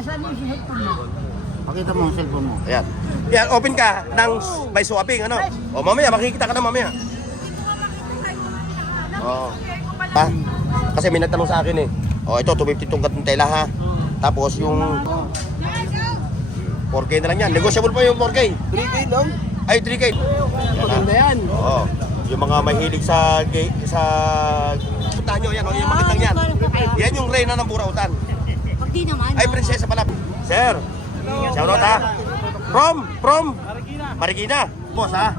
Nasaan yung cellphone mo? Pakita mo ang cellphone mo. Ayan. Yan, open ka ng by swapping, ano? O mamaya, makikita ka na mamaya. Oo. Ha? Kasi may nagtanong sa akin eh. O ito, 250 itong katong tela ha. Tapos yung 4K na lang yan. Negotiable pa yung 4K. 3K lang. Ay, 3K. Maganda yan. Oo. Yung mga mahilig sa puntahan nyo, yan o, yung magandang yan. Yan yung reyna ng Burautan. Pag di naman. Ay, prinsesa pala. Sir, shout out ha. From Marikina. Boss ha.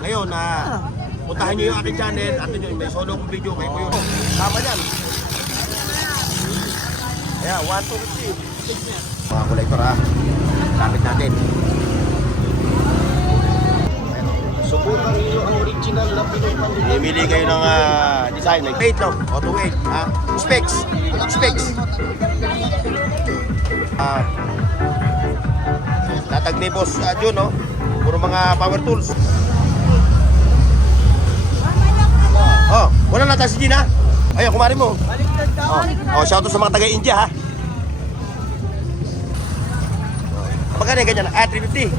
Ngayon, puntahan nyo yung aking channel. At yun, may solo kong video kayo ko yun. Tama yan. Ayan, 1, 2, 3. Mga collector ha. Lapit natin. Subukan niyo ang original na Pinoy Pandit. Pili kayo ng design, like 8 no? O 2.8 ha? Specs. Latag ni Boss Jun no? Puro mga power tools. Oh, wala na tayo si Gina. Ayun, kumari mo. Shout out sa mga taga-India ha. Magkano yung ganyan? 350.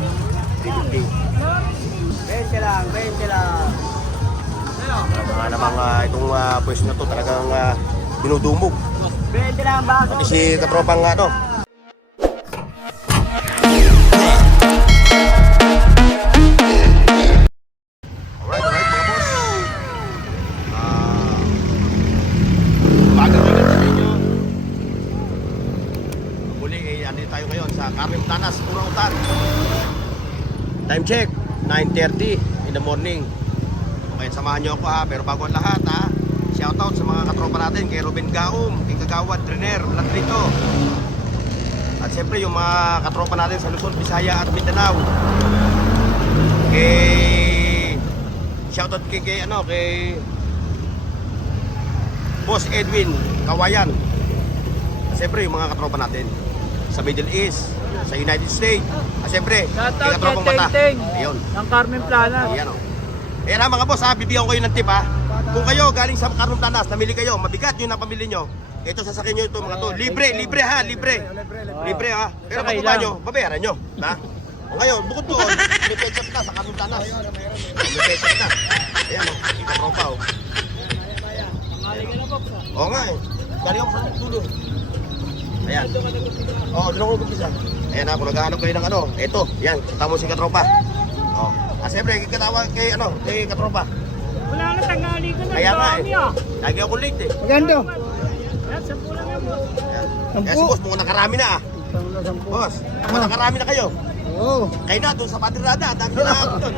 350. 20 lang, 20 lang. Mga namang itong pwesto na to talagang dinudumog. 20 lang bago. Pati si katropang ano. Alright mga boss. Bagang ingat sa inyo. Muli andito tayo ngayon sa Carmen Planas, Burautan. Time check, 9:30 in the morning. Okay, samahan nyo ako ha. Pero bago ang lahat ha, shoutout sa mga katropa natin, kay Ruben Gaum, kay Kagawad, Trener, Latrito. At siyempre yung mga katropa natin sa Luzon, Visaya at Mindanao. Shoutout kay Boss Edwin Kawayan. At siyempre yung mga katropa natin sa Middle East, sa United States. At siyempre, kay katropang bata. Ayun. Ng Carmen Planas. Ayan o. Ayan ha mga boss ha, bibigyan ko kayo ng tip ha. Kung kayo galing sa Carmen Planas, namili kayo, mabigat yung napamili nyo. Ito sasakyan nyo ito mga to. Libre ha, libre. Libre ha. Pero pag baba nyo, babayaran nyo. Ha? O ngayon, bukod doon, may petsa na sa Carmen Planas. May petsa na. Ayan o, ika tropa o. Oo nga eh. Galing ako sa dulo. Ayan. Oo, doon ako mag-isa. Ayan ha, kung naghahanap kayo ng ano, ito, yan, tamo si katropa. Oo. Siyempre, kay katropa. Wala na tangali ko na. Kaya nga eh. Lagi ako late eh. Maganda. Yan, 10 lang yan, boss. Kaya si boss, mukhang nakarami na ah. Boss, mukhang nakarami na kayo. Oo. Kayo na, doon sa Patirada, dami na ako doon.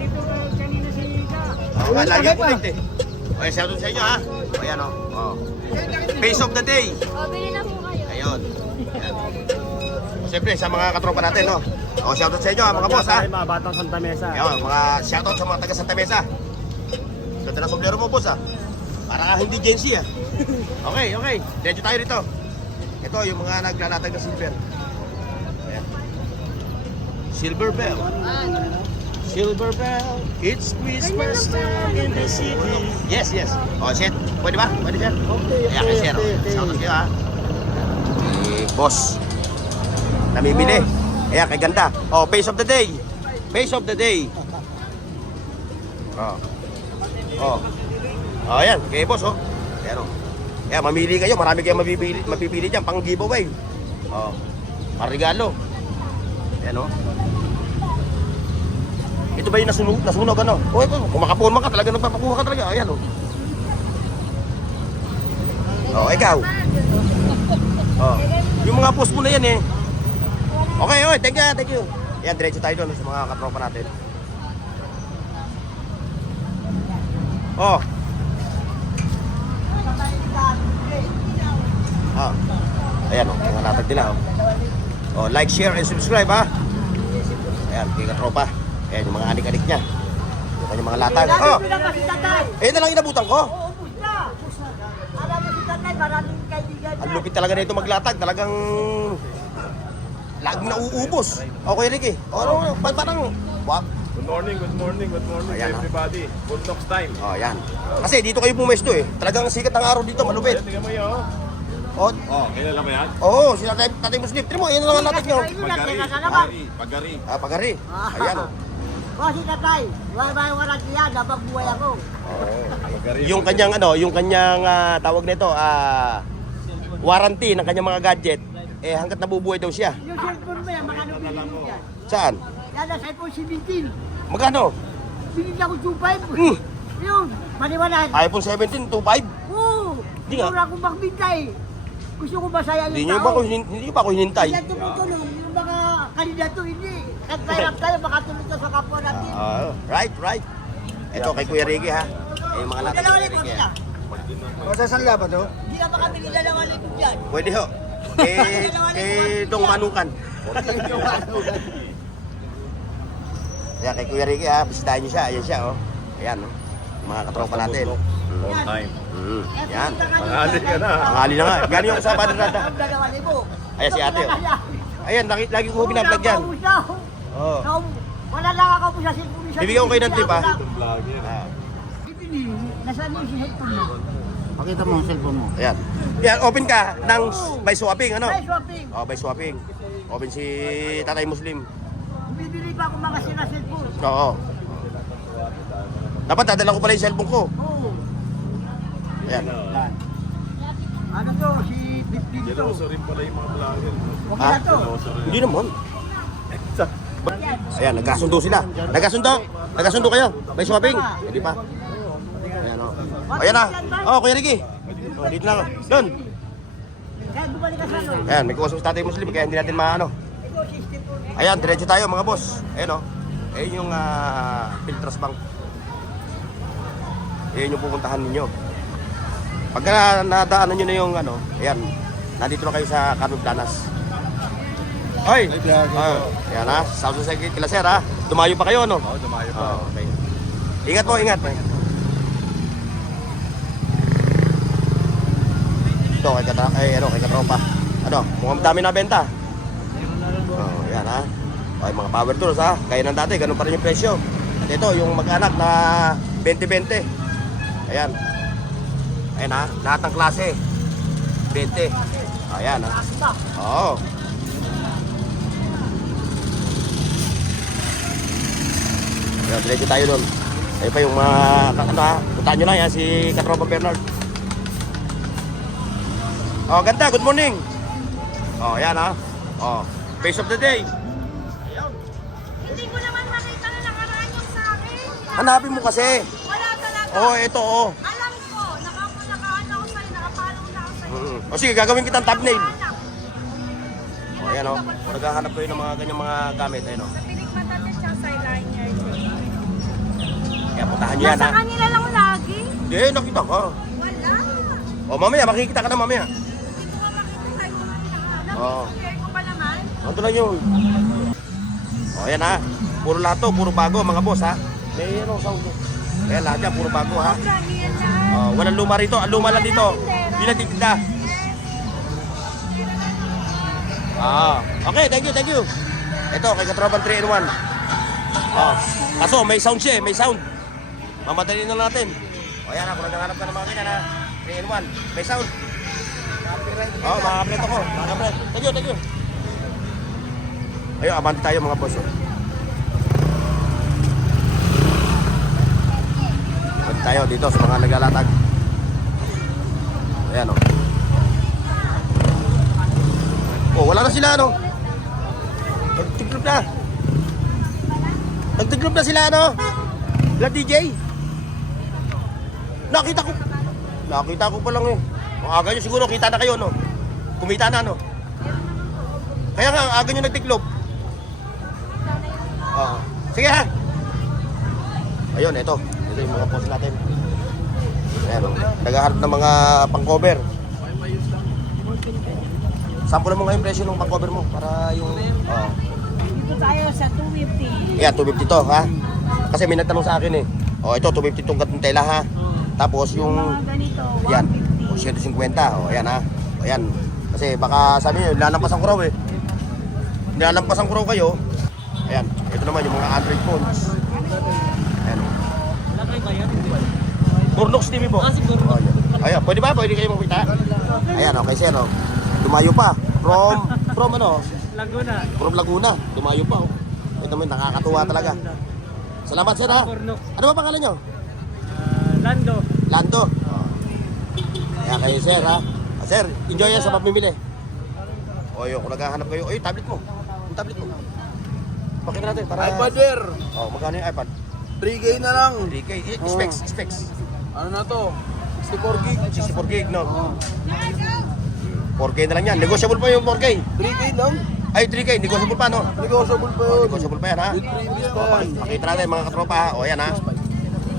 Dito ka kanina si Ika. Oo nga, lagi ako late eh. Okay, shout out sa inyo ha. Ayan o. Face of the day. Bili na po kayo. Ayun. Ayan. Siyempre, sa mga katropa natin, no? O, shout out sa inyo ha, mga boss ha. Mga batang Santa Mesa. Ayun, mga shout out sa mga taga Santa Mesa. Ganda na sombrero mo, boss ha. Para hindi Gen Z ha. Okay. Diretso tayo rito. Ito, yung mga naglalatag na silver. Ayan. Silver bell. Silver bell, it's Christmas time in the city. Yes. O, shit. Pwede ba? Pwede, sir? Ayan, kay sir. Shout out kayo ha. Boss. Namimili. Ayan, kay ganda. O, face of the day. Face of the day. O, ayan, kay boss o. Ayan o. Ayan, mamili kayo. Marami kayong mapipili dyan. Pang giveaway. O, parigalo. Ayan o. Ito ba yung nasunog ano? O ito, kung makapulman ka talaga, nagpapakuha ka talaga. Ayan o. O, ikaw. O, yung mga post mo na yan eh. Okay, thank you. Ayan, diretso tayo doon sa mga katropa natin. O. Ayan o, mga latag nila o. O, like, share, and subscribe ha. Ayan, kay katropa. Ayan yung mga anik-anik niya. Yung kanyang mga latag. Oh! Eh, na lang inabutan ko. Alam mo si Tatay, maraming kaibigan Ang lupit talaga nito maglatag. Talagang laging nauubos. Okay, Ricky. Parang, wow. Good morning Ayan, everybody. Good talks time. Oh, yan. Kasi dito kayo pumesto eh. Talagang sikat ng araw dito, malupit. Tingnan mo yun. Oh, Oh, kilala mo yan? oo, sila tatay Muslim. Tira mo, yan na naman natin nyo. Pagari. Pagari. Pagari. Ayan o. Kasi tatay, wala yan, habang buhay ako. Pagari. Yung kanyang yung kanyang tawag nito, warranty ng kanyang mga gadget, hanggat nabubuhay daw siya. Yung cellphone mo yan, makano bilhin mo yan? Saan? Yan ang cellphone 17. Magkano? Bilhin ako 2.5. Yun, maniwalaan. iPhone 17, 2.5? Oo, Di nga. mura akong magbintay. Gusto ko masaya yung Hindi nyo ba ako hinintay? Kaya tumutulong yung mga kandidato, hindi. Kahit mahirap tayo, makatulong tayo sa kapwa natin. Right. Ito kay Kuya Ricky ha. Yung mga latag Dalawa kay libo Ricky. nila. Masasangla ba to? Hindi na makabili dalawa libo dyan. Pwede ho. Kay Dong Manukan. Kaya kay Kuya Ricky ha, bisitahin nyo siya. Ayan siya oh. Ayan oh. Yung mga katropa natin. Long time. Yan. Pangali ka na. Pangali na nga. Gano'n yung usapan na rata. Dalawa libo. Ayan si ate oh. Ayan, lagi ko binablog yan. Oo. Wala lang ako po sa cellphone. Bibigyan ko kayo ng tip, ha? Vlogger. Nasaan yung si headphone mo? Pakita mo ang cellphone mo. Ayan. Yan, open ka ng by swapping, ano? Ay, shopping. Oh, by swapping. Open si Tatay Muslim. Bibili pa ako mga sira cellphone. Oo. Dapat dadala ko pala yung cellphone ko. Oo. Ayan. Ano to? Si 15 to. Jealoso rin pala yung mga vlogger. Okay Ha? na to. Jealoso rin. Hindi naman. Ayan, nagkasundo sila. Nagkasundo kayo. By swapping. Hindi pa. Ayan o. Ayan na. Oh, Kuya Ricky. Oh, dito na ako. Doon. Kaya bumalik ka sa ano? Ayan, may kuwas sa Tatay Muslim kaya hindi natin maano. Ayan, diretso tayo mga boss. Ayan o. Ayan yung Filtras Bank. Ayan yung pupuntahan ninyo. Pagka nadaanan nyo na yung ayan, nandito na kayo sa Carmen Planas. Hoy! Ayan ha, South Jose kila sir ha. Dumayo pa kayo, no? Oo, dumayo pa. Okay. Ingat po, ingat. Ito, kay katropa. Mukhang dami na benta. Ayan ha. Okay, mga power tools ha. Kaya ng dati, ganun pa rin yung presyo. At ito, yung mag-anak na 20-20. Ayan. Ayan ha, lahat ng klase. 20. Ayan ha. Oo. Ayan, diretso tayo doon. Ayun pa yung mga, puntaan nyo lang yan, si Katropa Bernard. Oh, ganda, good morning. Oh, ayan ha. Oh, face of the day. Hindi ko naman makita na nakaraan yung sa akin. Hanapin mo kasi. Wala talaga. Oh, ito oh. Alam ko, nakaano ako sa'yo, nakapalong na ako sa'yo. O sige, gagawin kitang thumbnail. Hanap. Oh, ayan oh. Naghahanap kayo ng mga ganyang mga gamit. Ayan oh. Sa pinikmatan niya siya sa eyeliner. Kaya puntahan nyo yan ha. Nasa kanila lang lagi. Hindi, nakita ka. Wala. O mamaya, makikita ka na mamaya. Hindi ko makita sa'yo kung nakita. Oo. Napipigay ko pa naman. Ito lang yun. O ayan ha. Puro lahat to, puro bago mga boss ha. May sound ko. Ayan lahat yan, puro bago ha. Lagi yan lahat. Walang luma rito. Ang luma lang dito. Hindi na titinda. Okay, thank you. Ito, kay Katropan 3-in-1. Kaso, may sound siya may sound. Mamadali na natin. O ayan ha, kung naghahanap ka ng mga ganyan ha. 3-in-1. May sound. Mga kapret ako. Mga kapret. Thank you. Ayun, abante tayo mga boss. Abante tayo dito sa mga naglalatag. Ayan o. Oh, wala na sila ano. Nagtiglop na. Nagtiglop na sila ano. Sila DJ. Nakita ko pa lang eh. Ang aga nyo siguro, kita na kayo no. Kumita na no. Kaya nga, ang aga nyo nagtiglop. Sige ha. Ayun, ito yung mga post natin. Ayan o. Naghahanap ng mga pang-cover. Sample mo nga yung presyo ng pang-cover mo para yung... Dito tayo sa 250. Yeah, 250 to ha. Kasi may nagtanong sa akin eh. Ito 250 tong gatong tela ha. Tapos yung... Mga ganito, Yan. 150. 150. Ayan ha. Ayan. Kasi baka sabi nyo, lalampasan ko raw eh. Lalampasan ko raw kayo. Ayan. Ito naman yung mga Android phones. Ayan. Burnox TV po. Ayan. Ayan, pwede ba? Pwede kayo makita? Ayan, okay sir, oh. Dumayo pa. From ano? Laguna. From Laguna. Dumayo pa, oh. Ito mo, nakakatuwa talaga. Salamat sir, ha? Ano ba pangalan nyo? Lando. Lando. Ayan kayo sir, ha? Sir, enjoy yan sa pamimili. O yun, kung naghahanap kayo, oy, tablet mo. Yung tablet mo. Pakita natin para... iPad Air. Oh, magkano yung iPad? 3K na lang. 3K. Oh. Specs. Ano na to? 64 gig. 64 gig, no? 4K na lang yan. Negotiable pa yung 4K. 3K lang. Ay, 3K. Negotiable pa, no? Negotiable pa yun. Negotiable pa yan, ha? With previous O, pa. pakita natin mga katropa, ha? O, yan, ha?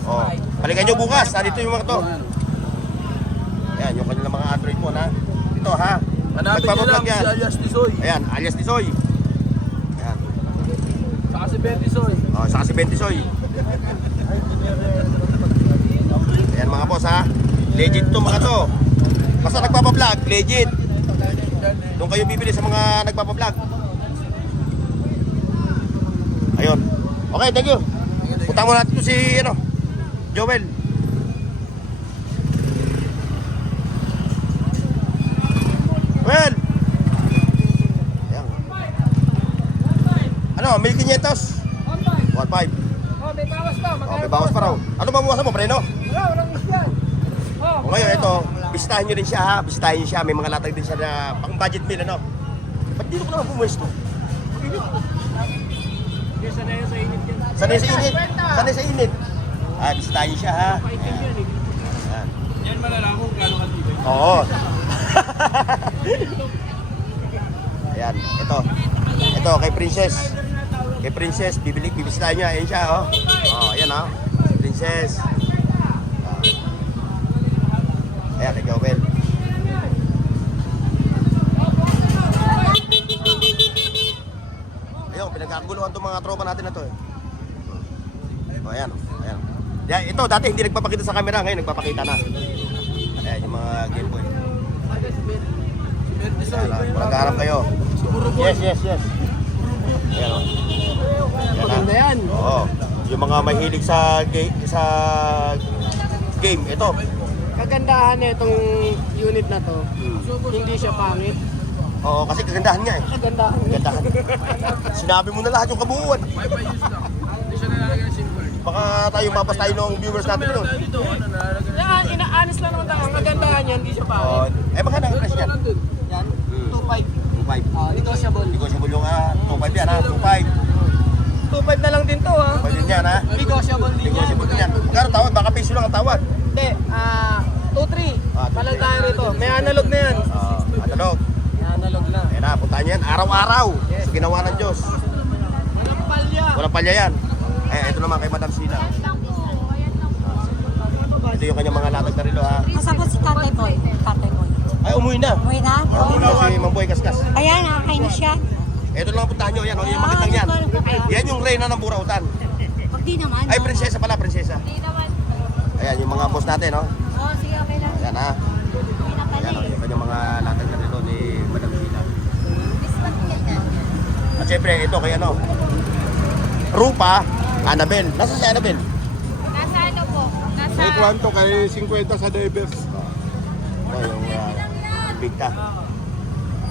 O, balikan nyo bukas. Dito yung mga to. Ayan, yung kanilang mga Android phone, ha? Ito, ha? Hanapin nyo lang Nagpapablog yan. si Alias Tisoy. Ayan, alias Tisoy. Ayan. Saka si Ben Tisoy. O, saka si Bentisoy. Ayan mga boss, ha? Legit to mga to. Basta nagpapablog, legit. Doon kayo bibili sa mga nagpapablog. Ayun. Okay, thank you. Punta mo natin si, Joel. Well. Ayan. Ano, 1,500? 1,500. Oh, may bawas pa. Oh, may bawas pa raw. Ano ba buwasan mo, preno? Wala, walang isyan. O ngayon, ito, bisitahin nyo rin siya, ha? Bisitahin nyo siya. May mga latag din siya na pang budget meal, ano? Ba't dito ko naman pumuwesto? Hindi, sanay sa init yan. Sanay sa init. Sanay sa init. Ah, bisitahin nyo siya, ha? Ayan. Yan malalaman kung gano'ng katibay. Oo. Ayan, ito. Ito, kay Princess. Kay Princess, bibisitahin niya. Ayan siya, oh. Oh, ayan, oh. Princess. Ayan, kay Joel. Ayun, pinagkakaguluhan itong mga tropa natin na to, eh. Oh, ayan, ayan. Yan, ito, dati hindi nagpapakita sa camera, ngayon nagpapakita na. Ayan, yung mga Game Boy. Ben Tisoy. Ayan, kung nagkaharap kayo. Yes. Ayan, oh. Maganda yan. Oo. Yung mga mahilig sa game, ito. Kagandahan na itong unit na to, hindi siya pangit. Oo, kasi kagandahan nga, eh. Kagandahan. Kagandahan. Sinabi mo na lahat yung kabuuan. Wi-Fi use lang. Hindi siya nalalagay ng SIM card. Baka tayo mapas tayo ng viewers natin Meron doon. tayo dito. Ano nalalagay ng Yan, ina-honest lang naman tayo. Ang kagandahan yan, hindi siya Oo. pangit. Magkano ang price niyan? nandun. Yan, 2.5. 2.5. Negotiable. Negotiable yung 2.5 yan, ha? 2.5. 2.5 na lang din to, ha? 2.5 din yan, ha? Negotiable din yan. Negotiable din yan. Magkano tawad? Baka piso lang ang tawad. Hindi, 2.3. 2.3. Palag tayo rito. May analog na yan. Analog. May analog na. Ayan na, puntahan niyan. Araw-araw. Sa ginawa ng Diyos. Walang palya. Walang palya yan. Ito naman kay Madam Sina. Ito yung kanyang mga latag na rilo, ha? Masabot si Tatay Boy. Tatay Boy. Ay, umuwi na. Uwi na? Umuwi na si Mamboy Kaskas. Ayan, nakakain na siya. Ito lang ang puntahan nyo. Yan, yung makitang yan. Yan yung reyna ng Burautan. Pag di naman. Ay, prinsesa pala, prinsesa. Di naman. Ayan, yung mga boss natin, no? Oo, sige, okay lang. Ayan, ha? Hindi na pala Ayan, eh. yung kanyang mga latag na rilo ni Madam Sina. Discount yan na. At syempre, ito kay ano? Rupa, Annabel. Nasaan si Annabel? Nasa ano po? Nasa... May kwanto kay 50 sa Devers. Oh, yung big ta.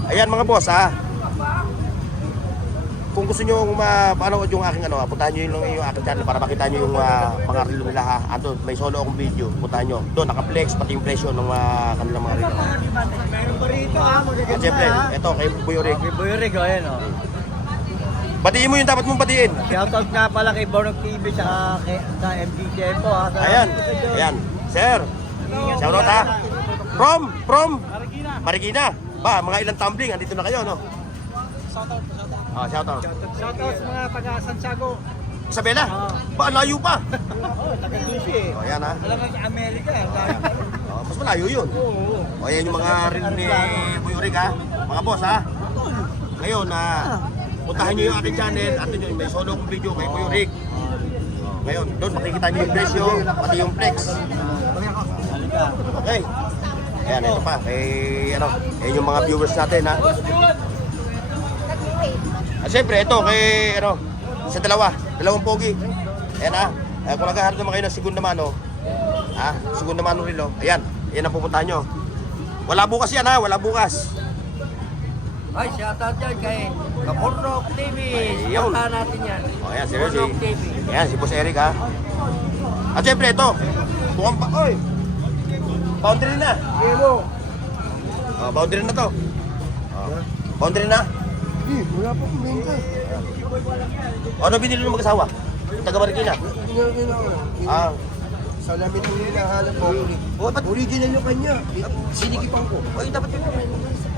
Ayan mga boss, ha? Kung gusto nyo mapanood yung aking ano, puntahan nyo yung aking channel para makita nyo yung mga relo nila, ha? Ando, may solo akong video, puntahan nyo. Doon, naka-flex, pati yung presyo ng kanilang mga relo. Meron pa rito, ha? At Magaganda, syempre, ha? ito kay Buyorig. May Boyorig, ayan, oh. Batiin mo yung dapat mong batiin. Shoutout nga pala kay Borok TV sa MDJ po, ha? Ayan, ayan. Sir, shoutout ha. From Marikina. Ba, mga ilang tumbling, andito na kayo, no? Shoutout. Shoutout sa mga taga Santiago. Isabela, ba, layo pa. Oo, taga Dusi, eh. Ayan ha. Alam ka, Amerika, Mas malayo yun. Oo. Ayan yung mga rin ni Buyorig, ha. Mga boss, ha. Ngayon, puntahan nyo yung aking channel at nyo, may solo kong video kay Buyorig. Ngayon, doon makikita nyo yung presyo, pati yung flex. Okay. Ayan, ito pa. Ayan yung mga viewers natin, ha. At syempre, ito kay, sa dalawang pogi. Ayan, ha. Kung naghahanap naman kayo ng segunda mano, segunda mano rilo. Ayan, Yan ang pupuntahan nyo. Wala bukas yan ha, wala bukas. Ay, shoutout dyan kay Kapurnok TV. Ayun. Puntahan natin yan. O yan, seriously. Kapurnok TV. Yan, si Boss Eric ha. At syempre ito, mukhang pa, oy, boundary na. Boundary na to. Boundary na. Wala pa kumenta. Ano binili ng mag-asawa? Taga Marikina. Ah, Salamin ang hinahanap mo. oh, ba't? Original yung kanya. Sinikipan ko. Ay, dapat yun.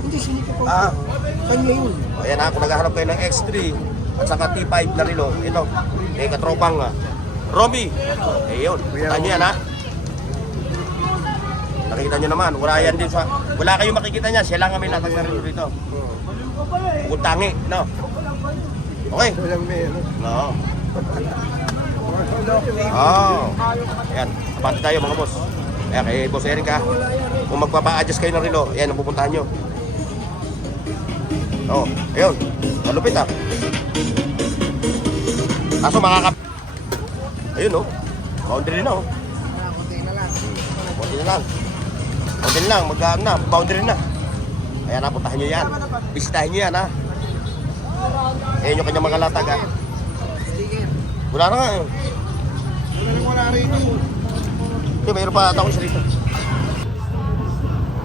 Hindi, sinikipan ko. Ah, Kanya yun. ayan ha, kung naghahanap kayo ng X3 at saka T5 na relo, ito, katropang Romy. Yun, punta nyo yan ha. Nakikita nyo naman, wala yan din sa, wala kayong makikita niya, siya lang ang may latag na relo rito. Kuntangi, no? Okay. Walang may ano. No. Oh. Ayan, abante tayo mga boss. Ayan, kay Boss Eric ha. Kung magpapa-adjust kayo ng relo, ayan ang pupuntahan nyo. Oh, ayun. Malupit ha. Kaso makakap... Ayun oh. Boundary na oh. Kunti na lang. Boundary na lang. Boundary na lang, mag-ano na, boundary na. Ayan ha, puntahan nyo yan. Bisitahin nyo yan ha. Ayan yung kanyang mga latag ha. Wala na nga eh. Wala rin yun. Hindi, mayroon pa ata ako isa rito.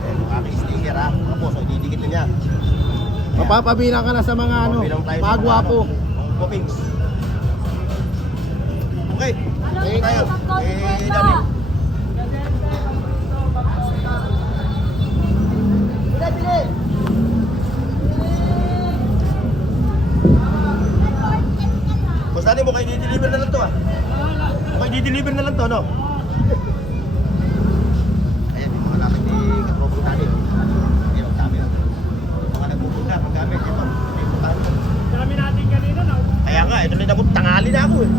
Ayan, yung aking sticker ha. Mga boss, so, ididikit na niya. Mapapabilang ka na sa mga ano, Bilang tayo sa mga gwapo. mga Popings. Okay. Tayo. Dami. Boss Dani, mukhang i-deliver na lang to ah. Mukhang i-deliver na lang to, no? Ayan, yung mga latag ni Katropong Dani. Ayan, ang dami. Mga nagpupunta, paggamit. Ito, may puntahan ko. Dami natin kanina, no? Kaya nga, ito na tangali na ako eh.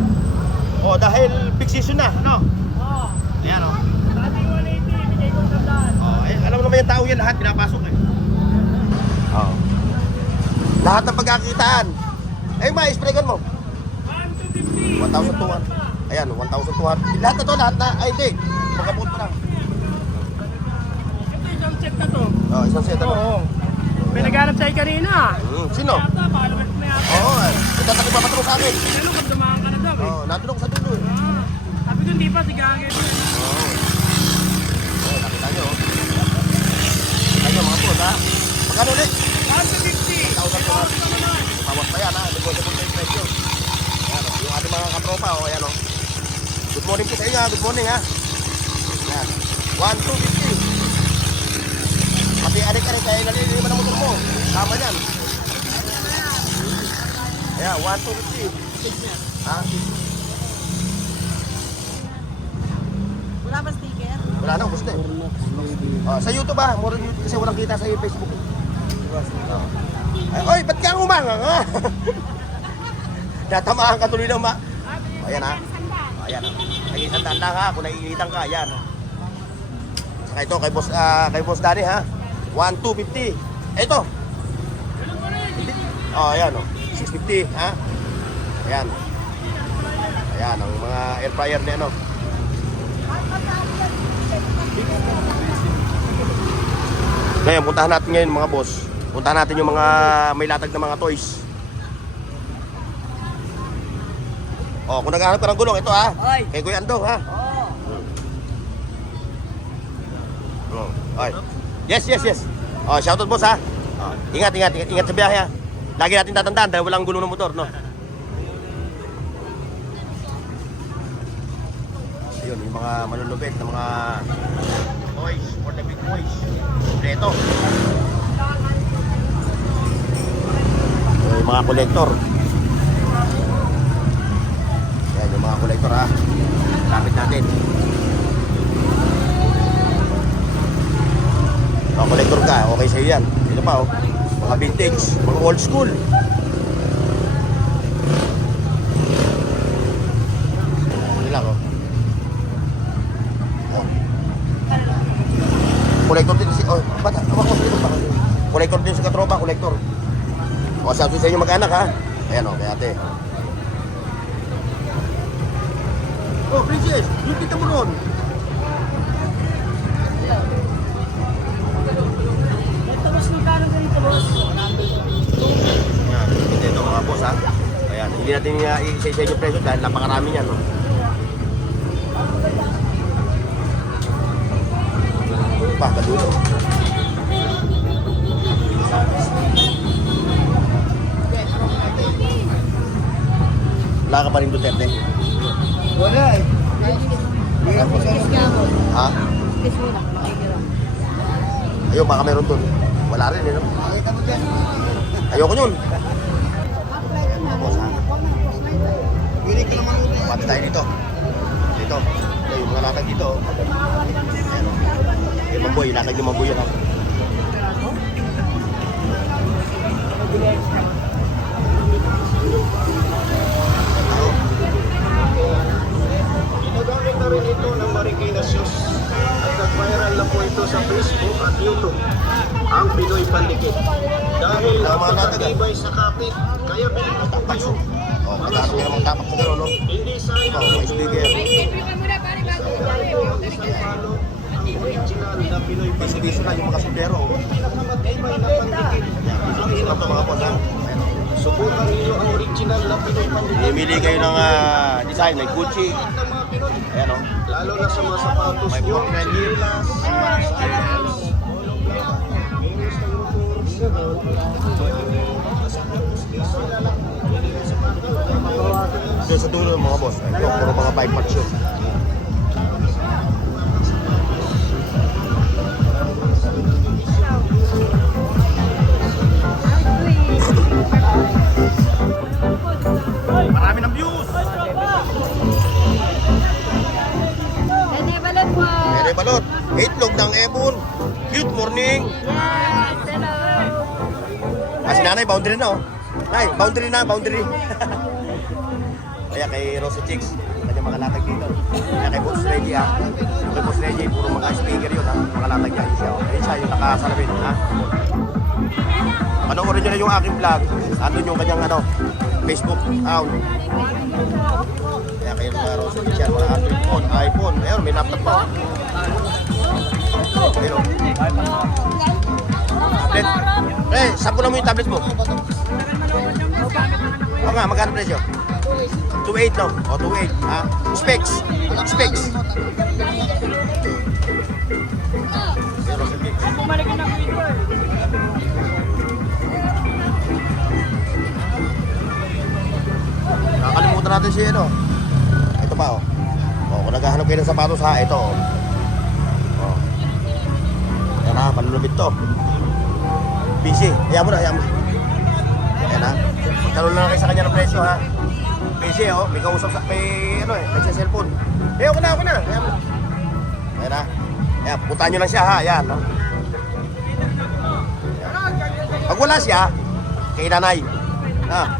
Oh, dahil big season na, no? Oo. Ayan oh. Dati 180, bigay kong tandaan. Oh, eh, alam mo naman yung tao yan lahat, pinapasok eh. Oh. Lahat ng pagkakitaan. Eh, ma-sprayan mo. 1,200. Ayan, 1,200. Lahat na to, lahat na. Ay, hindi. Magkapot pa lang. Ito isang set na to. Oh, isang set ano? Oo. May naghanap sa'yo kanina. Sino? Yata, followers mo yata. Oo, ito na nagpapatulong sa akin. Ano kung dumaan ka na daw eh. Oh, nandun ako sa dulo eh. Sabi ko hindi pa, si Gagay. Oh. Oh, nakita nyo oh. Nakita nyo mga boss ha. Magkano ulit? 150. 1,200. Bawas pa yan ha. Negotiable na yung presyo. Ayan o. Yung ating mga katropa o. Ayan o. Good morning po sa inyo ha. Good morning ha. Ayan. 1,250. Pati arik-arik kaya naliliman ang motor mo. Tama yan. Ayan. 1,250. Ha? Wala ba sticker? Wala nang gusto eh. Sa YouTube ha. Mura YouTube kasi walang kita sa Facebook. Ay, oy, ba't ka umanga nga? Natamaan ka tuloy ng ayan ha. Ayan ha. Ay, isang tanda ha. Kung naiinitan ka, ayan. Saka ito, kay Boss Dani ha. 1,250. Ito. Oh, ayan oh. 650 ha. Ayan. Ayan, ang mga air fryer ni ano. Ngayon, puntahan natin ngayon mga boss. Puntahan natin yung mga may latag na mga toys. Oh, kung naghahanap ka ng gulong, ito ha. Oy. Kay Kuya Ando ha. Oh. Oy. Yes. Oh, shoutout boss ha. Oh, ingat sa biyahe ha. Lagi natin tatandaan dahil walang gulong ng motor, no? Ayun, yung mga malulupit na mga toys for the big boys. Kompleto. Yung mga kolektor. Yan, yung mga kolektor ha. Lapit natin. Mga kolektor ka, okay sa'yo yan. Ito pa oh. Mga vintage, mga old school. Ano lang oh. Kolektor din si... Oh, ba't? Kolektor din si katropa, kolektor. O, sabi sa inyo mag-anak ha. Ayan o, kay ate. Oh, princess, yung kita mo ron. Ayan, ito mga boss ha. Ayan, hindi natin isa-isa yung presyo dahil napakarami niyan. No? Pa, kadulo. Wala ka pa rin Duterte? Wala eh. Ha? Ayun, baka meron dun. Wala rin eh, no? Ayoko yun. Boss, ha? Pati tayo dito. Dito. Ito, yung mga latag dito. Ayan, o. Yung maboy, latag yung maboy yan, ha? Ginagamit na rin ito ng Marikina Shoes at nag-viral na po ito sa Facebook at YouTube. Ang Pinoy Pandikit. Dahil napakatibay sa kapit, kaya binigyan ko kayo. O, magkano kayo namang tapak sa gano'n, no? Hindi sayang. O, may speaker. Isang palo, ang original na Pinoy Pandikit. Biso na yung mga sundero. Pinakamatibay na pandikit. Ayan, biso lang ito mga boss, ha? Ayan, o. Subukan niyo ang original na Pinoy Pandikit. Pili kayo ng design, may Gucci. Ng mga Pinoy, Ayan, o. lalo na sa mga sapatos May nyo, 49 years. Doon sa dulo mga boss, ito, puro mga 5 parts yun. Marami ng views! Dede Balot po. Mere balot, itlog ng Ebon. Cute morning! Yes, hello. Si nanay, boundary na oh. Nay, boundary na, boundary. Kaya kay Rosa Chicks, kanyang mga latag dito. Kaya kay Boss Reggie ha. Kay Boss Reggie, puro mga speaker yun ha. Mga latag niya, siya. Ayun siya, yung nakasalamin ha. Panoorin nyo na yung aking vlog. Andun yung kanyang Facebook account. Kaya kayo mga Rosa Chicks yan, mga Android phone, iPhone. Ayun, may laptop pa oh. Ayun oh. Tablet. Sampo na mo yung tablet mo. O nga, magkano presyo? 2.8 no? O, 2.8. Ha? Specs. Specs. Bumalikin na po ito eh. Nakakalimutan natin si ano. Ito pa, oh. O, kung naghahanap kayo ng sapatos, ha? Ito, oh. O. Yan ha, panlumit to. Busy. Hayaan mo na, hayaan mo. Yan ha. Tanong lang kayo sa kanya ng presyo, ha? Busy, oh. May kausap sa, may, nagsa-cellphone. Okay na, okay na. Hayaan mo. Yan ha. Ayan, puntahan nyo lang siya, ha? Yan, no? Yan. Pag wala siya, kay nanay. Ha?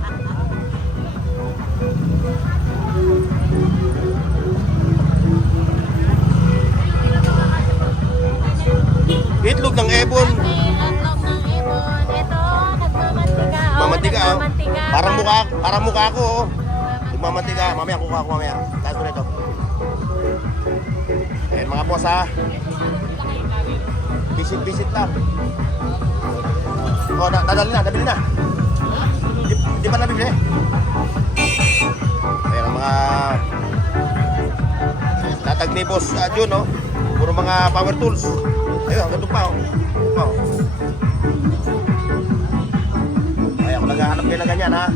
Itlog ng Ebon. Itlog ng ibon. Ito, nagmamantika. Mamantika, oh. Nagmamantika. Parang mukha ko, oh. Nagmamantika. Mamaya, kukuha ko mamaya. Taas ko nito. Ayan mga boss, ha. Visit lang. Oh, nadali na, nabili na. Di pa nabili? Ayan ang mga latag ni Boss Jun, oh. Puro mga power tools. Ayun, hanggang doon pa, oh. Doon pa, oh. Ayan, kung naghahanap kayo na ganyan, ha.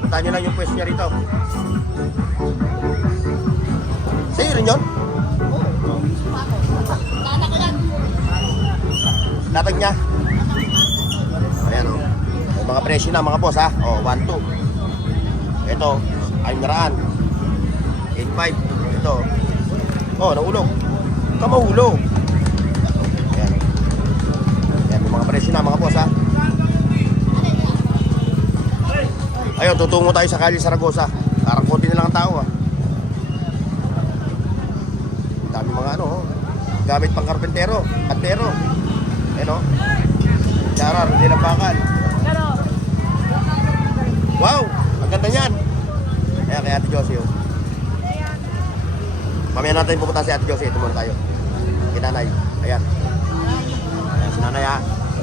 Puntahan nyo lang yung pwesto niya rito. Sa'yo rin yun? Latag niya. Ayan, oh. May mga presyo na mga boss, ha. Oh, 1.2. Ito, 500. 8.5. Ito. Oh, nahulog. Kamahulog. Ayan. Ayan, may mga presyo na mga boss, ha. Ayun, tutungo tayo sa Calle Zaragoza. Parang konti na lang ang tao, ha. Dami mga oh. Gamit pang karpentero, kantero. Ayan, oh. Charar, hindi na bakal. Wow, ang ganda niyan. Ayan, kay Ate Josie, oh. Mamaya natin pupunta si Ate Josie. Ito muna tayo. Kay Nanay. Ayan. Ayan, si Nanay, ha.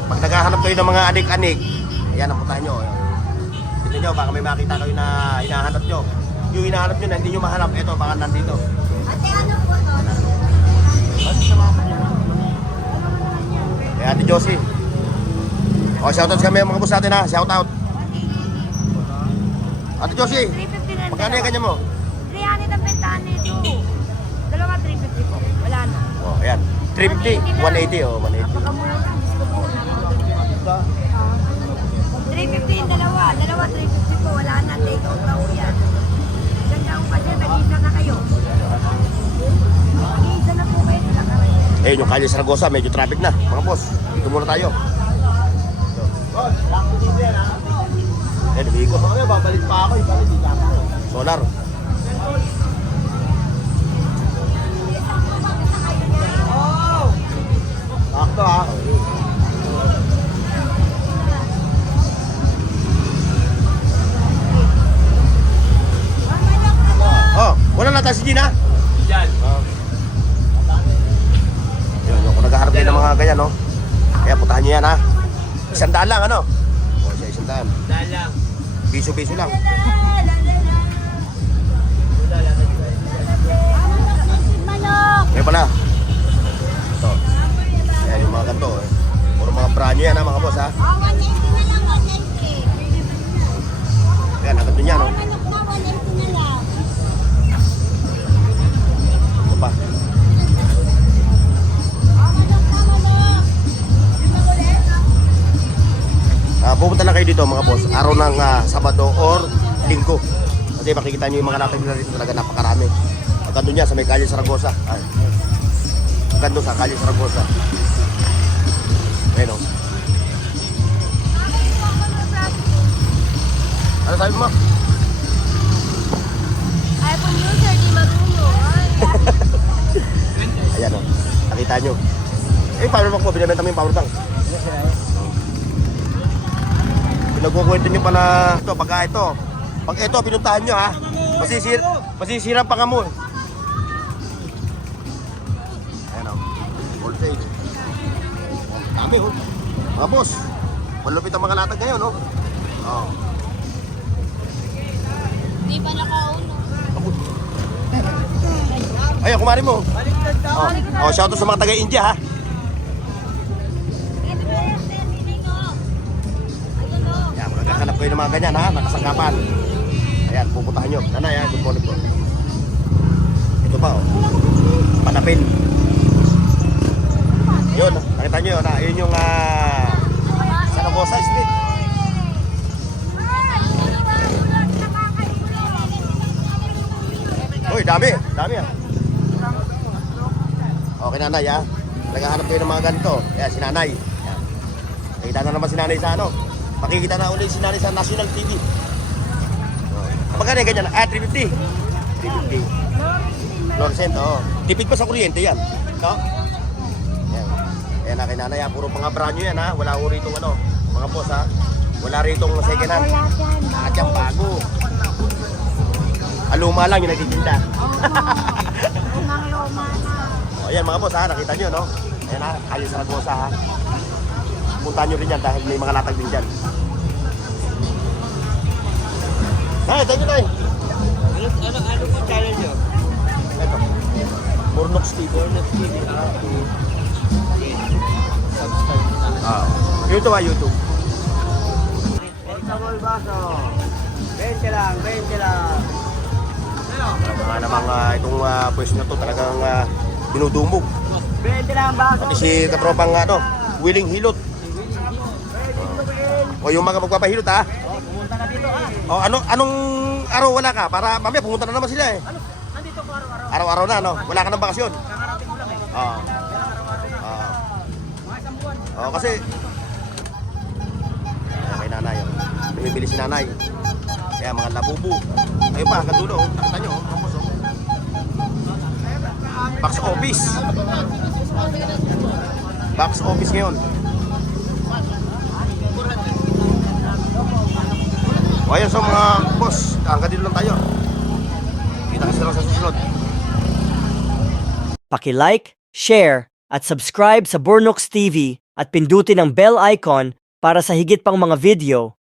Pag naghahanap kayo ng mga anik-anik, ayan ang puntahan nyo. Tignan nyo, baka may makita kayo na hinahanap nyo. Yung hinahanap nyo na hindi nyo mahanap, eto baka nandito. Ate, ano po to? Kaya Ate Josie. O, shoutouts kami mga boss natin ha, shoutout. Ate Josie, 350 na magkano yung kanya mo? 300 ang bentahan nito. Dalawa 350 po. Wala na. O, ayan. 350, 180 o, 180. Napakamura lang. Gusto ko na. 350 yung dalawa. Dalawa 350 po. Wala na. Take out na po yan. Ganda ko kasi. Nag-isa na kayo. Nag-isa na po kayo. Eh, yung Calle Saragosa, medyo traffic na. Mga boss, dito muna tayo. Eh, lumiko. Babalik pa ako. Ibalik dito ako. Solar. Sakto ha. Oh, wala na tayo si Gina? Diyan. Yun, kung naghaharap kayo ng mga ganyan, no? Kaya putahan nyo yan, ha? 100 lang, ano? O, siya 100. 100 lang. Piso-piso lang. Kaya pala. Ito. Ayan yung mga ganito, eh. Puro mga branyo yan, ha, mga boss, ha? 190 na lang, 190. Ayan, ang ganito niya, no? Manok na, 190 na lang. Ito pa. Pupunta lang kayo dito mga boss, araw ng Sabado or Linggo. Kasi makikita nyo yung mga latag nila dito talaga napakarami. Hanggang doon yan sa may Calle Saragosa. Ay. Hanggang doon sa Calle Saragosa. Ayun o. Ano sabi mo? iPhone user, di marunong. Ayan o. Nakita nyo. Eh, power bank mo. Binibenta mo yung power bank. Pinagkukwento nyo pa na ito, pag ito, pinuntahan nyo ha, masisira pa ka mo. Ayan o, voltage. Dami ho. Mga boss, malupit ang mga latag ngayon no. Oh. Di pa nakauno. Ayun, kumari mo. Oh, shoutout sa mga taga-India ha. Ayan, magkakahanap kayo ng mga ganyan ha, nakasangkapan. Ayan, pupuntahan nyo. Nanay ha, good morning po. Ito pa oh, panapin. Yun, nakita nyo yun ha, yun yung Saragosa Street. Uy, dami ha. Okay nanay ha, naghahanap kayo ng mga ganito. Ayan, si nanay. Ayan. Nakita na naman si nanay sa ano. Makikita na ulit si nanay sa National TV. Magkano yung ganyan? 350. 350. Fluorescent, oo. Tipid pa sa kuryente yan. No? Ayan. Ayan na kay nanay ha. Puro mga branyo yan ha. Wala ko rito ano. Mga boss ha. Wala rito second hand. Lahat yung bago. Aluma lang yung nagtitinda. Lumang-luma na. O, ayan mga boss ha. Nakita nyo no? Ayan ha. Calle Saragosa ha. Punta nyo rin yan dahil may mga latag din dyan. Ay, thank you tayo. Ano po channel nyo? Ito. Bornox TV. YouTube ha, YouTube. Vegetable baso. 20 lang, 20 lang. Talaga namang itong pwesto na to talagang dinudumog. 20 lang baso. Pati si katropang Willing Hilot. O yung mga magpapahilot ha. Pumunta na dito ha. O anong araw wala ka? Para mamaya pumunta na naman sila eh. Nandito po araw-araw. Araw-araw na no? Wala ka ng bakasyon. Kakarating ko lang eh. Oo. Mga isang buwan. Oo, kasi kay nanay oh. Bumibili si nanay. Kaya mga labubu. Ayun pa, hanggang dulo oh. Nakita nyo oh. Tapos oh. Box office. Box office ngayon. O ayun so mga boss, hanggang dito lang tayo. Kita kasi lang sa susunod. Paki-like, share, at subscribe sa Bornox TV at pindutin ang bell icon para sa higit pang mga video